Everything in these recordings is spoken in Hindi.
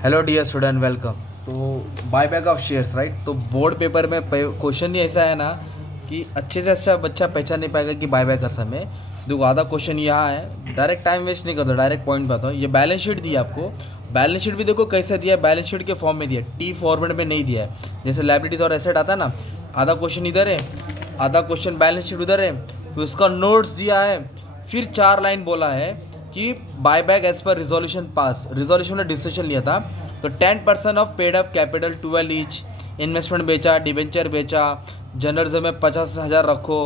Hello dear student, welcome. तो buy back of shares, right. तो बोर्ड पेपर में क्वेश्चन ही ऐसा है ना कि अच्छे से अच्छा बच्चा पहचान नहीं पाएगा कि बाय बैक का समय। देखो, आधा क्वेश्चन यहाँ है, डायरेक्ट टाइम वेस्ट नहीं करता, डायरेक्ट पॉइंट बताओ। ये बैलेंस शीट दिया आपको, बैलेंस शीट भी देखो कैसे दिया है, बैलेंस शीट के फॉर्म में दिया है, टी फॉर्मेट में नहीं दिया है। जैसे लायबिलिटीज और एसेट आता है ना, आधा क्वेश्चन इधर है, आधा क्वेश्चन बैलेंस शीट उधर है, फिर उसका नोट्स दिया है, फिर 4 लाइन बोला है कि बाय बैक एज पर रिजोल्यूशन पास। रिजोल्यूशन ने डिसीजन लिया था, तो 10% of paid up capital 12 each, investment बेचा, डिबेंचर बेचा, जनरल में 50,000 रखो,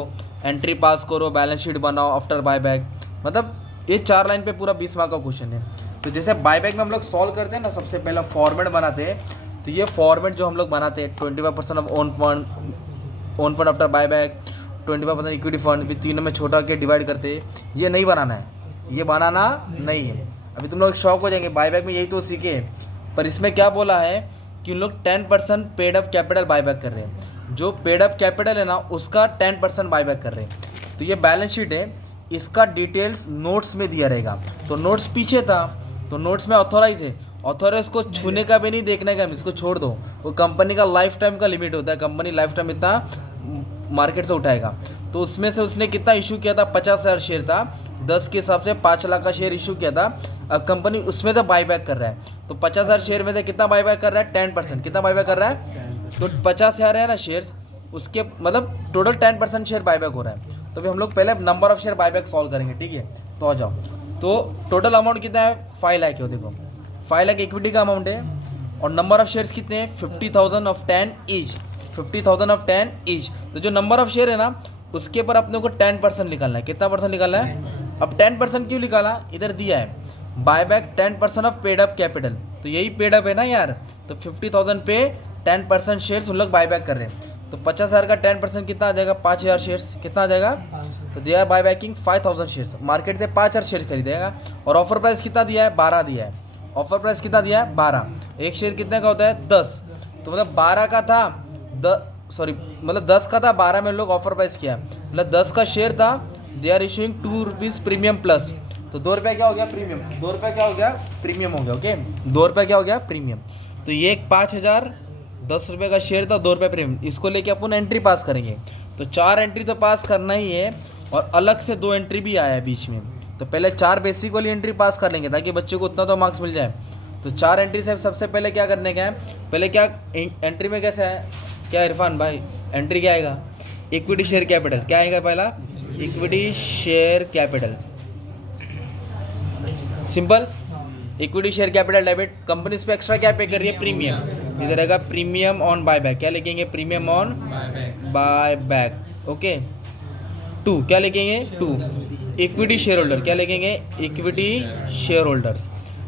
एंट्री पास करो, बैलेंस शीट बनाओ आफ्टर बाय बैक। मतलब ये 4 लाइन पे पूरा 20 मार्क का क्वेश्चन है। तो जैसे बाय बैक में हम लोग सॉल्व करते हैं ना, सबसे पहला फॉर्मेट बनाते हैं। तो ये फॉर्मेट जो हम लोग बनाते हैं, 25% of own fund after buy back, 25% equity fund, फिर तीनों में छोटा के डिवाइड करते हैं, ये नहीं बनाना है, ये बनाना नहीं है। अभी तुम लोग शौक हो जाएंगे, बायबैक में यही तो सीखे, पर इसमें क्या बोला है कि उन लोग 10% पेड अप कैपिटल बायबैक कर रहे हैं। जो पेड अप कैपिटल है ना, उसका 10% बायबैक कर रहे हैं। तो ये बैलेंस शीट है, इसका डिटेल्स नोट्स में दिया रहेगा। तो नोट्स पीछे था, तो नोट्स में ऑथोराइज है, ऑथोराइज को छूने का भी नहीं, देखने का भी, इसको छोड़ दो। वो कंपनी का लाइफ टाइम का लिमिट होता है, कंपनी लाइफ टाइम इतना मार्केट से उठाएगा। तो उसमें से उसने कितना इशू किया था, 50,000 शेयर था, 10 के हिसाब से 5 लाख का शेयर इशू किया था। कंपनी उसमें से बाईबैक कर रहा है, तो 50,000 शेयर में से कितना बाईबैक कर रहा है, 10%। कितना बाईबैक कर रहा है, तो 50,000 है ना शेयर्स, उसके मतलब टोटल 10% शेयर बाईबैक हो रहा है। तो फिर हम लोग पहले number of share buyback solve करेंगे, ठीक है। तो आ जाओ, तो टोटल अमाउंट कितना है, 5 लाख है। देखो 5 लाख इक्विटी का अमाउंट है, और नंबर ऑफ शेयर्स कितने हैं, 50,000 ऑफ 10 ईच, 50,000 ऑफ 10 ईच। तो जो नंबर ऑफ शेयर है ना, उसके ऊपर अपने को 10% निकालना है। कितना परसेंट निकालना है, अब 10% क्यों निकाला, इधर दिया है buyback 10% of paid up capital, तो यही पेड अप है ना यार। तो 50,000 पे 10% शेयर्स उन लोग बायबैक कर रहे हैं। तो 50,000 का 10% कितना आ जाएगा, 5,000 शेयर्स। कितना आ जाएगा, तो दिया है बायबैकिंग 5,000 शेयर्स, मार्केट से 5,000 शेयर खरीदेगा। और ऑफर प्राइस कितना दिया है, 12 दिया है। ऑफर प्राइस कितना दिया है, 12। एक शेयर कितने का होता है, 10। तो मतलब 12 का था, मतलब 10 का था, 12 में लोग ऑफर प्राइस किया, मतलब 10 का शेयर था। They are issuing 2 rupees premium plus, तो 2 रुपये क्या हो गया, प्रीमियम। 2 रुपये क्या हो गया, प्रीमियम हो गया। ओके, 2 रुपये क्या हो गया, प्रीमियम। तो ये एक 5,000 10 रुपये का शेयर था, 2 रुपये प्रीमियम, इसको लेके अपन एंट्री पास करेंगे। तो 4 एंट्री तो पास करना ही है, और अलग से 2 एंट्री भी आया है बीच में। तो पहले 4 बेसिक वाली एंट्री पास कर लेंगे, ताकि बच्चे को उतना तो मार्क्स मिल जाए। तो 4 एंट्री से सबसे पहले क्या करने का है, पहले क्या एंट्री में कैसे है, क्या इरफान भाई, एंट्री क्या आएगा, इक्विटी शेयर कैपिटल। क्या आएगा पहला, equity share capital, simple. Equity share capital debit, company इस पे एक्स्ट्रा क्या पे कर रही है, प्रीमियम। इधर रहेगा प्रीमियम ऑन बाय बैक, क्या लिखेंगे, premium on buy back. Okay, 2 क्या लिखेंगे, 2 इक्विटी शेयर होल्डर, क्या लिखेंगे, इक्विटी शेयर होल्डर्स।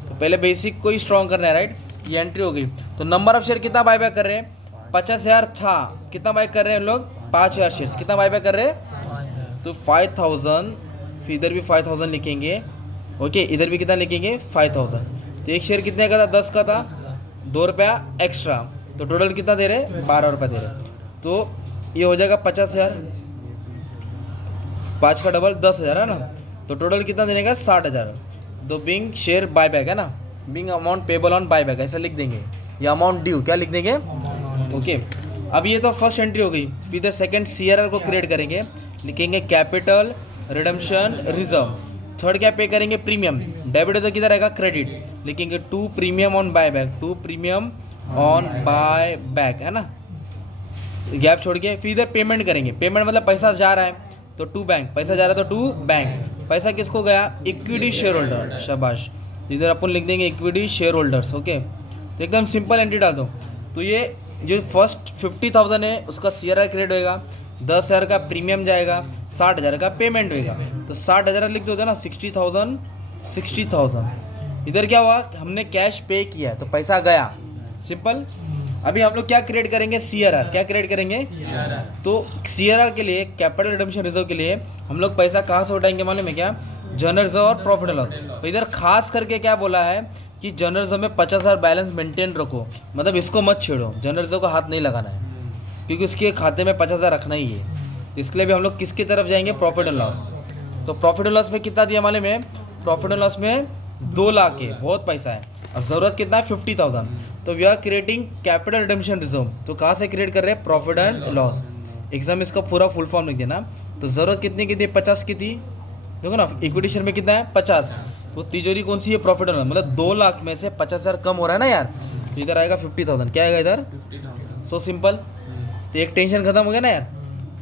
तो पहले बेसिक को ही स्ट्रॉन्ग करना है, राइट। ये एंट्री हो गई। तो नंबर ऑफ शेयर कितना बाय बैक कर रहे हैं, 50,000 था, कितना बाय कर रहे हैं लोग, 5,000 शेयर्स। कितना बाय बैक कर रहे हैं, तो 5,000, फिर इधर भी 5,000 लिखेंगे। ओके, इधर भी कितना लिखेंगे, 5,000। तो एक शेयर कितने का था, 10 का था, 2 रुपया एक्स्ट्रा, तो टोटल कितना दे रहे, 12 रुपये दे रहे। तो ये हो जाएगा 50,000, 5 का डबल 10,000 है ना। तो टोटल कितना देने का, 60,000। तो बिंग शेयर बाय बैक है ना, Bing amount payable on buy back, ऐसा लिख देंगे। या अमाउंट ड्यू क्या लिख देंगे। ओके, अब ये तो फर्स्ट एंट्री हो गई। फिर द सेकंड सीआरआर को क्रिएट करेंगे, लिखेंगे कैपिटल रिडम्पशन रिजर्व। थर्ड क्या पे करेंगे, प्रीमियम। डेबिट तो किधर आएगा, क्रेडिट, लिखेंगे 2 premium on buy back, 2 premium on buy back, है ना, गैप छोड़ के। फिर इधर पेमेंट करेंगे, पेमेंट मतलब पैसा जा रहा है, तो 2 बैंक, पैसा जा रहा है तो 2 बैंक। पैसा किसको गया, इक्विटी शेयर होल्डर, शाबाश। इधर अपन लिख देंगे इक्विटी शेयर होल्डर्स। ओके, तो एकदम सिंपल एंट्री डाल दो। तो ये जो फर्स्ट 50,000 है, उसका सीआरआर क्रिएट होएगा, 10,000 का प्रीमियम जाएगा, 60,000 का पेमेंट होएगा। तो 60,000 लिख दो ना, 60,000, 60,000। इधर क्या हुआ, हमने कैश पे किया है, तो पैसा गया, सिंपल। अभी हम लोग क्या क्रिएट करेंगे, सीआरआर। क्या क्रिएट करेंगे, तो सीआरआर के लिए, कैपिटल रिडम्पशन रिजर्व के लिए, हम लोग पैसा कहाँ से उठाएंगे मालूम है क्या, जनरल रिजर्व और प्रॉफिट एंड लॉस। तो इधर खास करके क्या बोला है कि जनरल रिजर्व में 50,000 बैलेंस मेंटेन रखो, मतलब इसको मत छेड़ो, जनरल रिजर्व को हाथ नहीं लगाना है, क्योंकि उसके खाते में 50,000 रखना ही है। तो इसके लिए भी हम लोग किसकी तरफ जाएंगे, प्रॉफिट एंड लॉस। तो प्रॉफिट एंड लॉस में कितना दिया मालूम है, प्रॉफिट एंड लॉस में 2 लाख है, बहुत पैसा है। और ज़रूरत कितना है 50,000। तो we are creating capital redemption reserve. तो कहाँ से क्रिएट कर रहे हैं, प्रॉफिट एंड लॉस। एग्जाम इसका पूरा फुल फॉर्म लिख देना। तो ज़रूरत कितनी की थी, 50 की थी, देखो ना इक्विटी शेयर में कितना है 50। वो तिजोरी कौन सी है, प्रॉफिट एंड लॉस, मतलब 2 लाख में से 50,000 कम हो रहा है ना यार, तो इधर आएगा 50,000। क्या आएगा इधर, सो सिंपल। तो एक टेंशन खत्म हो गया ना यार।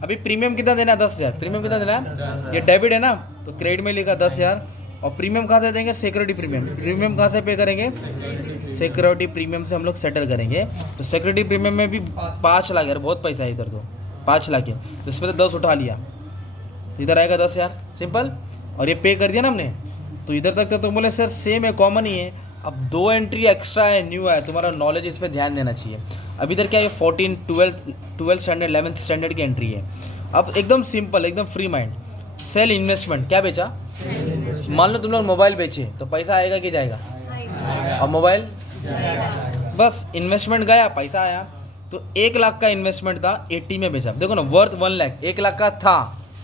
अभी प्रीमियम कितना देना है, 10,000। प्रीमियम कितना देना है, ये डेबिट है ना, तो क्रेडिट में लिखा 10,000। और प्रीमियम कहाँ से देंगे, सिक्योरिटी प्रीमियम। प्रीमियम कहाँ से पे करेंगे, सिक्योरिटी प्रीमियम से हम लोग सेटल करेंगे। तो सिक्योरिटी प्रीमियम में भी 5 लाख यार, बहुत पैसा है इधर, तो 5 लाख है, तो इसमें तो 10 उठा लिया, तो इधर आएगा 10,000 सिंपल। और ये पे कर दिया ना हमने, तो इधर तक तो तुम बोले सर सेम है, कॉमन ही है। अब 2 एंट्री एक्स्ट्रा है, न्यू है, तुम्हारा नॉलेज इस पर ध्यान देना चाहिए। अब इधर क्या है, 14 12 स्टैंडर्ड 11th स्टैंडर्ड की एंट्री है। अब एकदम सिंपल, एकदम फ्री माइंड। सेल इन्वेस्टमेंट, क्या बेचा, मान लो तुम लोग मोबाइल बेचे, तो पैसा आएगा कि जाएगा, और मोबाइल बस इन्वेस्टमेंट गया, पैसा आया। तो 1 लाख का इन्वेस्टमेंट था, 80 में बेचा, देखो ना वर्थ 1 लाख, 1 लाख का था,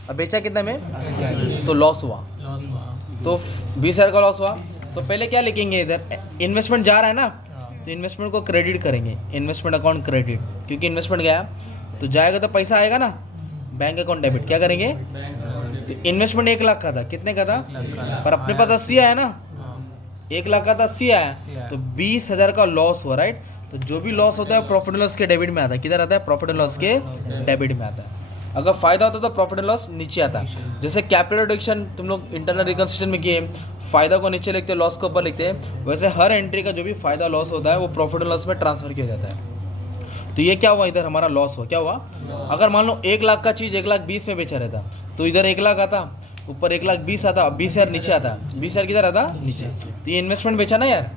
अब बेचा कितने में, तो लॉस हुआ, तो 20,000 का लॉस हुआ। तो पहले क्या लिखेंगे, इधर इन्वेस्टमेंट जा रहा है ना, तो इन्वेस्टमेंट को क्रेडिट करेंगे, इन्वेस्टमेंट अकाउंट क्रेडिट, क्योंकि इन्वेस्टमेंट गया तो जाएगा तो पैसा आएगा ना, बैंक अकाउंट डेबिट। क्या करेंगे, तो इन्वेस्टमेंट 1 लाख का था, कितने का था, पर अपने पास 80 आया ना, 1 लाख का था 80 आया, तो 20,000 का लॉस हुआ, राइट। तो जो भी लॉस होता है प्रॉफिट एंड लॉस के डेबिट में आता है, किधर आता है, प्रॉफिट एंड लॉस के डेबिट में आता है। अगर फायदा होता तो प्रॉफिट एंड लॉस नीचे आता है। जैसे कैपिटल रिडक्शन तुम लोग इंटरनल रिकंस्ट्रक्शन में किए, फायदा को नीचे लिखते हैं, लॉस को ऊपर लिखते हैं, वैसे हर एंट्री का जो भी फायदा लॉस होता है वो प्रॉफिट एंड लॉस में ट्रांसफर किया जाता है। तो ये क्या हुआ, इधर हमारा लॉस हुआ, क्या हुआ, अगर मान लो 1 लाख का चीज़ 1,20,000 में बेचा रहता, तो इधर 1 लाख आता, ऊपर 1,20,000 आता, अब 20,000 नीचे आता, 20,000 किधर आता, नीचे। तो ये इन्वेस्टमेंट बेचा ना यार,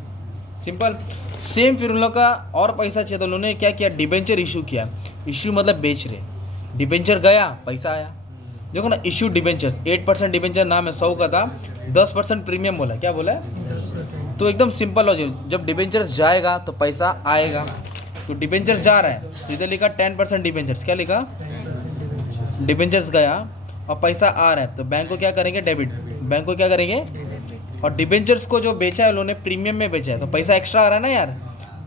सिंपल। सेम फिर उन लोग का और पैसा चाहिए, तो उन्होंने क्या किया, डिबेंचर इशू किया। इशू मतलब बेच रहे, डिबेंचर गया, पैसा आया। देखो ना, इशू डिबेंचर्स 8% डिबेंचर नाम है, 100 का था, 10% प्रीमियम बोला, क्या बोला, तो एकदम सिंपल हो जाए, जब डिबेंचर्स जाएगा तो पैसा आएगा। तो डिबेंचर्स जा रहा है, तो इधर लिखा 10% डिबेंचर्स, क्या लिखा, डिबेंचर्स गया और पैसा आ रहा है, तो बैंक को क्या करेंगे, डेबिट, बैंक को क्या करेंगे। और डिबेंचर्स को जो बेचा है उन्होंने प्रीमियम में बेचा है, तो पैसा एक्स्ट्रा आ रहा है ना यार,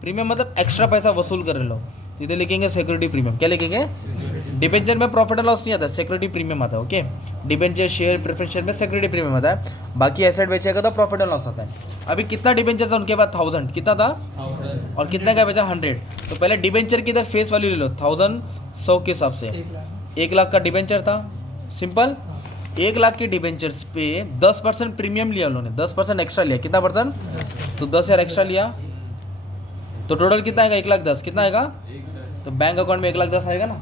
प्रीमियम मतलब एक्स्ट्रा पैसा वसूल कर रहे लोग, तो इधर लिखेंगे सिक्योरिटी प्रीमियम, क्या लिखेंगे, डिबेंचर में प्रॉफिट एंड लॉस नहीं आता, सिक्योरिटी प्रीमियम आता है, okay. Debenture share preference share में सिक्योरिटी प्रीमियम आता है, बाकी एसेट बेचेगा तो प्रॉफिट एंड लॉस आता है। अभी कितना डिबेंचर था उनके पास, 1000, कितना था, और कितना का बेचा, 100। तो पहले डिबेंचर की इधर फेस वैल्यू ले लो, 1000 100 के हिसाब से 1 लाख का डिबेंचर था, सिंपल। 1 लाख के डिबेंचर्स पे 10% प्रीमियम लिया उन्होंने, 10% एक्स्ट्रा लिया, कितना परसेंट, तो 10,000 एक्स्ट्रा लिया, तो टोटल कितना आएगा, 1,10,000, कितना आएगा, तो बैंक अकाउंट में 1,10,000 आएगा ना।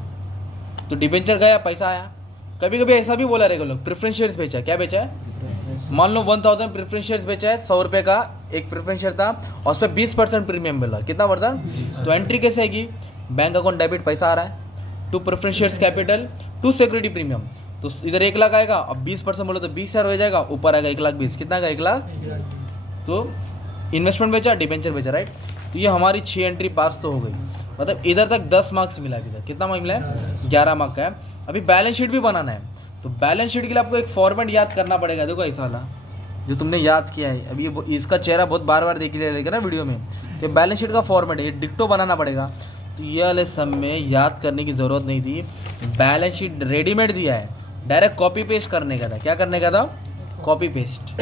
तो डिबेंचर गया, पैसा आया। कभी कभी ऐसा भी बोला रहेगा लोग, प्रेफरेंस शेयर्स बेचा, क्या बेचा है, मान लो 1000 प्रेफरेंस शेयर्स बेचा है, 100 रुपये का एक प्रेफरेंस शेयर था, और उस पर 20% प्रीमियम मिला, कितना परसेंट, तो एंट्री कैसे आएगी, बैंक अकाउंट डेबिट, पैसा आ रहा है, to preference shares capital, to security premium, तो इधर 1 लाख आएगा, अब 20% बोलो तो 20,000 हो जाएगा, ऊपर आएगा 1,20,000, कितना आएगा, 1 लाख। तो इन्वेस्टमेंट बेचा, डिबेंचर बेचा, राइट। तो ये हमारी 6 एंट्री पास तो हो गई, मतलब इधर तक 10 मार्क्स मिला, अभी तक कितना मार्क्स मिला है, 11 मार्क का है। अभी बैलेंस शीट भी बनाना है, तो बैलेंस शीट के लिए आपको एक फॉर्मेट याद करना पड़ेगा। देखो ऐसा वाला जो तुमने याद किया है, अभी इसका चेहरा बहुत बार बार देख लिया ना वीडियो में, तो बैलेंस शीट का फॉर्मेट है, ये डिक्टो बनाना पड़ेगा। तो ये वाले सब में याद करने की ज़रूरत नहीं थी, बैलेंस शीट रेडीमेड दिया है, डायरेक्ट कॉपी पेस्ट करने का था। क्या करने का था, कॉपी पेस्ट,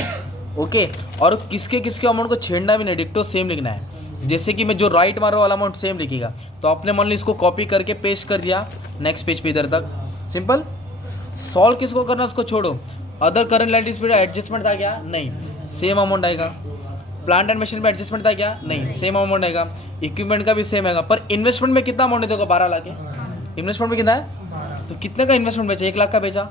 ओके। और किसके किसके अमाउंट को छेड़ना भी नहीं, डिक्टो सेम लिखना है। जैसे कि मैं जो राइट मारो वाला अमाउंट सेम लिखेगा, तो आपने मान लो इसको कॉपी करके पेस्ट कर दिया नेक्स्ट पेज पे, इधर तक सिंपल। सॉल्व किसको करना उसको छोड़ो, अदर करंट लायबिलिटीज पे एडजस्टमेंट था क्या, नहीं, सेम अमाउंट आएगा। प्लांट एंड मशीन पे एडजस्टमेंट था क्या, नहीं, सेम अमाउंट आएगा। इक्विपमेंट का भी सेम आएगा, पर इन्वेस्टमेंट में कितना अमाउंट है, 12 लाख है, इन्वेस्टमेंट में कितना है, तो कितने का इन्वेस्टमेंट बेचा, 1 लाख का बेचा,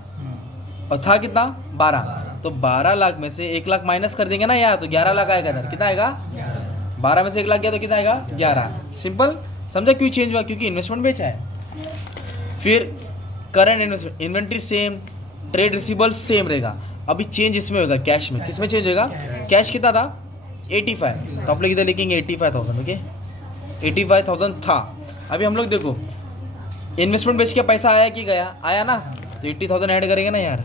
और था कितना, 12, तो 12 लाख में से 1 लाख माइनस कर देंगे ना यार, तो 11 लाख आएगा इधर, कितना आएगा, 12 में से 1 लाख गया तो कितना आएगा, 11, सिंपल। समझा क्यों चेंज हुआ, क्योंकि इन्वेस्टमेंट बेचा है। फिर current investment, inventory same, trade receivable same रहेगा। अभी चेंज इसमें होगा, कैश में, किस में चेंज होगा, कैश कितना था, 85, तो आप लोग इधर लिखेंगे 85,000, ओके, 85,000 था। अभी हम लोग देखो इन्वेस्टमेंट बेच के पैसा आया कि गया, आया ना, तो 80,000 ऐड करेंगे ना यार।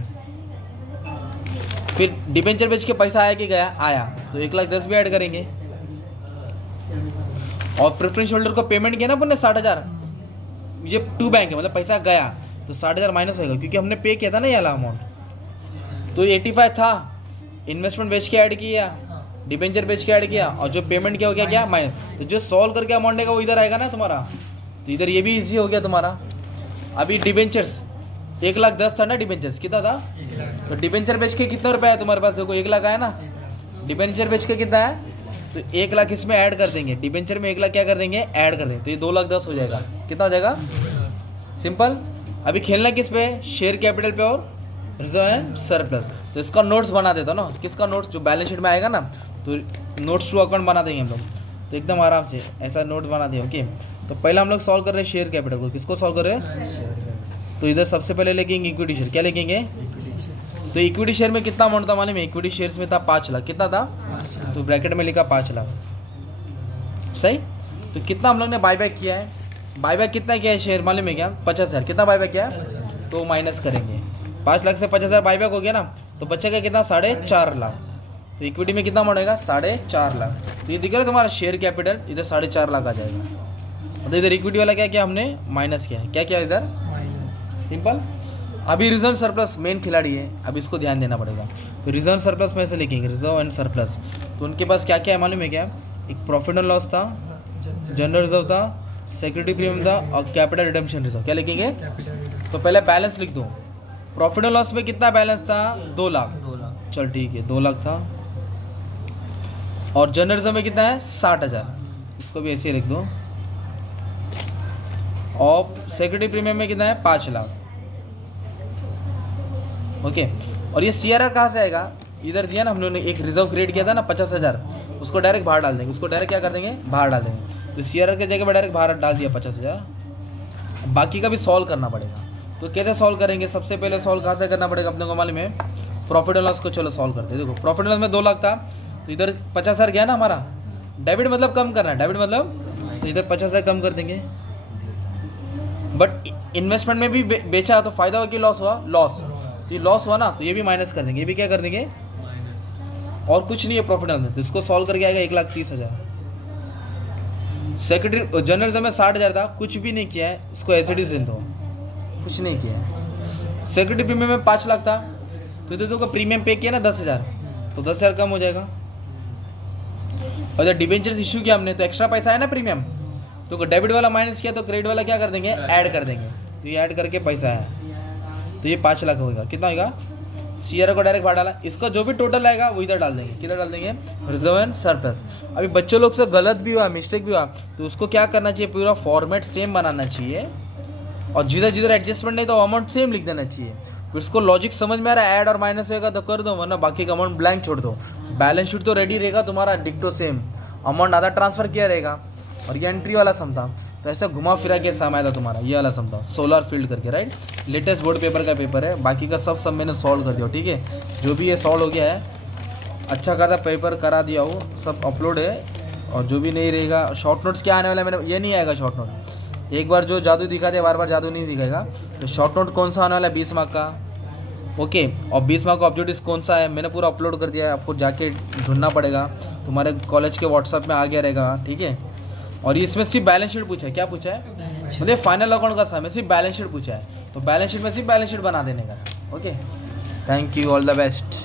फिर डिबेंचर बेच के पैसा आया कि गया, आया, तो 1,10,000 भी ऐड करेंगे, और प्रेफरेंस होल्डर को पेमेंट किया ना अपन ने 60,000, ये टू बैंक है मतलब पैसा गया तो 60,000 माइनस होगा क्योंकि हमने पे किया था ना ये वाला अमाउंट। तो 85 था, इन्वेस्टमेंट बेच के ऐड किया, डिबेंचर बेच के ऐड किया और जो पेमेंट किया हो गया क्या माइनस। तो जो सॉल्व करके अमाउंट है वो इधर आएगा ना तुम्हारा, तो इधर ये भी इजी हो गया तुम्हारा। अभी डिबेंचर्स 1,10,000 था ना, डिबेंचर्स कितना था, तो डिबेंचर बेच के कितना रुपया है तुम्हारे पास, देखो 1 लाख आया ना, डिबेंचर बेच के कितना है तो 1 लाख इसमें ऐड कर देंगे, डिबेंचर में 1 लाख क्या कर देंगे ऐड कर देंगे, तो ये 2,10,000 हो जाएगा। कितना हो जाएगा, सिंपल। अभी खेलना किस पे, शेयर कैपिटल पे और रिजर्व एंड सरप्लस। तो इसका नोट्स बना देता ना, किसका नोट्स, जो बैलेंस शीट में आएगा ना, तो नोट्स टू अकाउंट बना देंगे हम लोग, तो एकदम आराम से ऐसा नोट्स बना दिया। ओके, तो पहले हम लोग सॉल्व कर रहे हैं शेयर कैपिटल को, किसको सॉल्व कर रहे हैं, तो इधर सबसे पहले लेंगे इक्विटी शेयर, क्या लेंगे, तो इक्विटी शेयर में कितना अमाउंट था मालूम है, इक्विटी शेयर्स में था 5 लाख, कितना था, तो ब्रैकेट में लिखा 5 लाख, सही। तो कितना हम लोग ने बाईबैक किया है, बाईबैक कितना किया है शेयर मालूम है क्या, 50,000, कितना बाईबैक किया है, तो माइनस करेंगे 5 लाख से 50,000 बाईबैक हो गया ना, तो बचेगा कितना 4.5 लाख, तो इक्विटी में कितना अमाउंट आएगा 4.5 लाख। तो ये दिख रहा है तुम्हारा शेयर कैपिटल, इधर 4.5 लाख आ जाएगा। तो इधर इक्विटी वाला क्या किया हमने, माइनस किया है, क्या किया इधर माइनस, सिंपल। अभी रिजर्व सरप्लस मेन खिलाड़ी है, अब इसको ध्यान देना पड़ेगा। तो रिजर्व सरप्लस में से लिखेंगे रिजर्व एंड सरप्लस, तो उनके पास क्या क्या है मालूम है क्या, एक प्रॉफिट एंड लॉस था, जनरल रिजर्व था, सिक्योरिटी प्रीमियम था और कैपिटल रिडेम्पशन रिजर्व, क्या लिखेंगे, तो पहले बैलेंस लिख दो। प्रॉफिट एंड लॉस में कितना बैलेंस था, 2 लाख, चल ठीक है 2 लाख था, और जनरल रिजर्व में कितना है 60,000, इसको भी ऐसे ही लिख दो, और सिक्योरिटी प्रीमियम में कितना है 5 लाख। ओके, और ये CRR कहाँ से आएगा, इधर दिया ना हम लोगों ने, एक रिजर्व क्रिएट किया था ना 50,000, उसको डायरेक्ट बाहर डाल देंगे, उसको डायरेक्ट क्या कर देंगे बाहर डाल देंगे। तो CRR के जगह पर डायरेक्ट बाहर डाल दिया 50,000, बाकी का भी सॉल्व करना पड़ेगा। तो कैसे सॉल्व करेंगे, सबसे पहले सॉल्व कहाँ से करना पड़ेगा अपने को मालूम है, प्रॉफिट एंड लॉस को चलो सॉल्व करते हैं। देखो प्रॉफिट एंड लॉस में 2 लाख था, तो इधर 50,000 गया ना हमारा, डेबिट मतलब कम करना है, डेबिट मतलब तो इधर 50,000 कम कर देंगे। बट इन्वेस्टमेंट में भी बेचा तो फायदा हुआ कि लॉस हुआ, लॉस, तो ये लॉस हुआ ना, तो ये भी माइनस कर देंगे, ये भी क्या कर देंगे और कुछ नहीं है प्रॉफिट एंड लॉस में, तो इसको सॉल्व करके आएगा 1,30,000। सेक्रेटरी जनरल में 60,000 था, कुछ भी नहीं किया है, इसको एस डी से दो, कुछ नहीं किया है। सेक्रेटरी प्रीमियम में 5 लाख था, तो इधर तो प्रीमियम पे किया ना 10,000, तो 10,000 कम हो जाएगा। और इधर डिबेंचर्स इशू किया हमने, तो एक्स्ट्रा पैसा है ना प्रीमियम, तो डेबिट वाला माइनस किया तो क्रेडिट वाला क्या कर देंगे ऐड कर देंगे, तो ये ऐड करके पैसा है, तो ये 5 लाख होगा। कितना होगा, CRR को डायरेक्ट बाहर डाला, इसका जो भी टोटल आएगा वो इधर डाल देंगे, किधर डाल देंगे, रिजर्व एंड सरप्लस। अभी बच्चों लोग से गलत भी हुआ, मिस्टेक भी हुआ, तो उसको क्या करना चाहिए, पूरा फॉर्मेट सेम बनाना चाहिए, और जिधर जिधर एडजस्टमेंट नहीं तो अमाउंट सेम लिख देना चाहिए। फिर उसको लॉजिक समझ में आ रहा है, ऐड और माइनस होगा तो कर दो, वरना बाकी का अमाउंट ब्लैंक छोड़ दो। बैलेंस शीट तो रेडी रहेगा तुम्हारा डिक्टो सेम, अमाउंट आधा ट्रांसफर किया रहेगा, और ये एंट्री वाला सम था, तो ऐसा घुमा फिरा के सम आया था तुम्हारा, ये वाला सम था सोलर फील्ड करके, राइट। लेटेस्ट बोर्ड पेपर का पेपर है, बाकी का सब मैंने सॉल्व कर दिया, ठीक है। जो भी ये सॉल्व हो गया है, अच्छा खासा पेपर करा दिया हो, सब अपलोड है। और जो भी नहीं रहेगा, शॉर्ट नोट्स क्या आने वाला है, मैंने ये नहीं आएगा शॉर्ट नोट, एक बार जो जादू दिखा दिया बार बार जादू नहीं दिखाएगा। तो शॉर्ट नोट कौन सा आने वाला है 20 मार्क का, ओके, और 20 मार्क का ऑब्जेक्टिव कौन सा है मैंने पूरा अपलोड कर दिया है, आपको जाके ढूंढना पड़ेगा, तुम्हारे कॉलेज के व्हाट्सएप में आ गया रहेगा, ठीक है। और इसमें सिर्फ बैलेंस शीट पूछा है, क्या पूछा है, मतलब फाइनल अकाउंट का समय सिर्फ बैलेंस शीट पूछा है, तो बैलेंस शीट में सिर्फ बैलेंस शीट बना देने का, okay. Thank you, all the best.